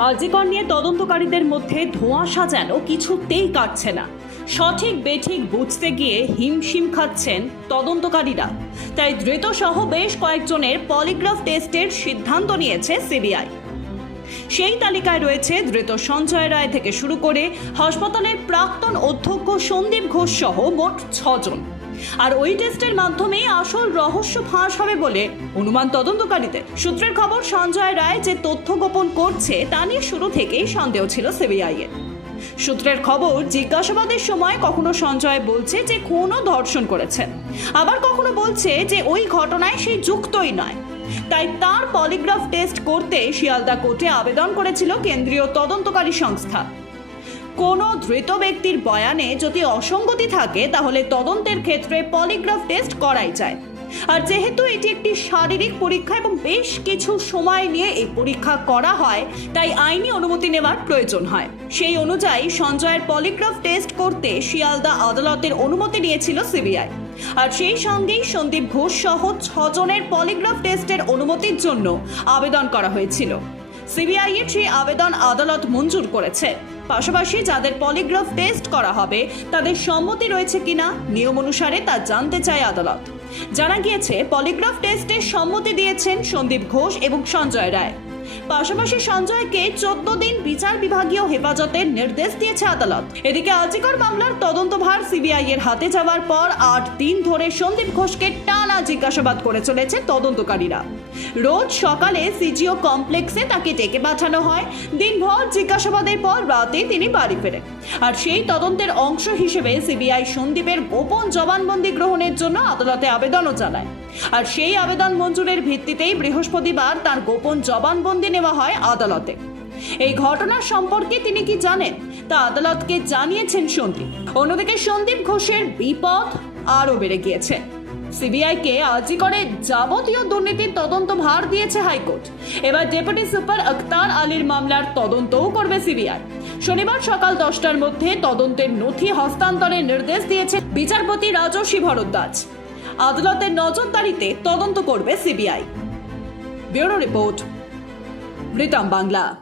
আরজিকর নিয়ে তদন্তকারীদের মধ্যে ধোঁয়াশা যেন কিছুতেই কাটছে না। সঠিক বেঠিক বুঝতে গিয়ে হিমশিম খাচ্ছেন তদন্তকারীরা। তাই ধৃত সহ বেশ কয়েকজনের পলিগ্রাফ টেস্টের সিদ্ধান্ত নিয়েছে সিবিআই। সেই তালিকায় রয়েছে ধৃত সঞ্জয় রায় থেকে শুরু করে হাসপাতালের প্রাক্তন অধ্যক্ষ সন্দীপ ঘোষ সহ মোট ছজন। আর ওই টেস্টের মাধ্যমেই আসল রহস্য ফাঁস হবে বলে অনুমান তদন্তকারীদের। সূত্রের খবর, সঞ্জয় রায় যে তথ্য গোপন করছে, তা নিয়ে শুরু থেকেই সন্দেহ ছিল সিবিআই এর সূত্রের খবর, জিজ্ঞাসাবাদের সময় কখনো সঞ্জয় বলছে যে খুনও ধর্ষণ করেছেন আবার কখনো বলছে যে ওই ঘটনায় সেই যুক্তই নয়। তাই তার পলিগ্রাফ টেস্ট করতে শিয়ালদা কোর্টে আবেদন করেছিল কেন্দ্রীয় তদন্তকারী সংস্থা। কোনো ধৃত ব্যক্তির বয়ানে যদি অসঙ্গতি থাকে, তাহলে তদন্তের ক্ষেত্রে পলিগ্রাফ টেস্ট করাই যায়। আর যেহেতু এটি একটি শারীরিক পরীক্ষা এবং বেশ কিছু সময় নিয়ে এই পরীক্ষা করা হয়, তাই আইনি অনুমতি নেওয়ার প্রয়োজন হয়। সেই অনুযায়ী সঞ্জয়ের পলিগ্রাফ টেস্ট করতে শিয়ালদা আদালতের অনুমতি নিয়েছিল সিবিআই। আর সেই সঙ্গেই সন্দীপ ঘোষ সহ ছজনের পলিগ্রাফ টেস্টের অনুমতির জন্য আবেদন করা হয়েছিল। সিবিআই এর সেই আবেদন আদালত মঞ্জুর করেছে। পাশাপাশি যাদের পলিগ্রাফ টেস্ট করা হবে, তাদের সম্মতি রয়েছে কিনা নিয়ম অনুসারে তা জানতে চায় আদালত। জানা গিয়েছে, পলিগ্রাফ টেস্টে সম্মতি দিয়েছেন সন্দীপ ঘোষ এবং সঞ্জয় রায়। পাশাপাশি সঞ্জয়কে চোদ্দ দিন বিচার বিভাগীয় হেফাজতের নির্দেশ দিয়েছে আদালত। এদিকে আজিকর মামলার তদন্তভার সিবিআই এর হাতে যাওয়ার পর আট দিন ধরে সন্দীপ ঘোষকে টানা জিজ্ঞাসাবাদ করে চলেছে তদন্তকারীরা। রোজ সকালে সিজিও কমপ্লেক্সে তাকে ডেকে পাঠানো হয়। দিনভর জিজ্ঞাসাবাদের পর রাতে তিনি বাড়ি ফেরেন। আর সেই তদন্তের অংশ হিসেবে সিবিআই সন্দীপের গোপন জবানবন্দি গ্রহণের জন্য আদালতে আবেদনও জানায়। আর সেই আবেদন মঞ্জুরের ভিত্তিতেই বৃহস্পতিবার তার গোপন জবানবন্দি নেওয়া হয় আদালতে। এই ঘটনার সম্পর্কে তিনি কি জানেন, তা আদালতকে জানিয়েছেন সন্দীপ। অন্যদিকে সন্দীপ ঘোষের বিপদ আরও বেড়ে গিয়েছে। সিবিআইকে আজি করে যাবতীয় দুর্নীতির তদন্ত ভার দিয়েছে হাইকোর্ট। এবার ডেপুটি সুপার আক্তার আলীর মামলার তদন্তও করবে সিবিআই। শনিবার সকাল দশটার মধ্যে তদন্তের নথি হস্তান্তরের নির্দেশ দিয়েছে বিচারপতি রাজস্বী ভরদ্বাজ আদালতের নজরদারিতে তদন্ত করবে সিবিআই। ব্যুরো রিপোর্ট ব্রিটাম বাংলা।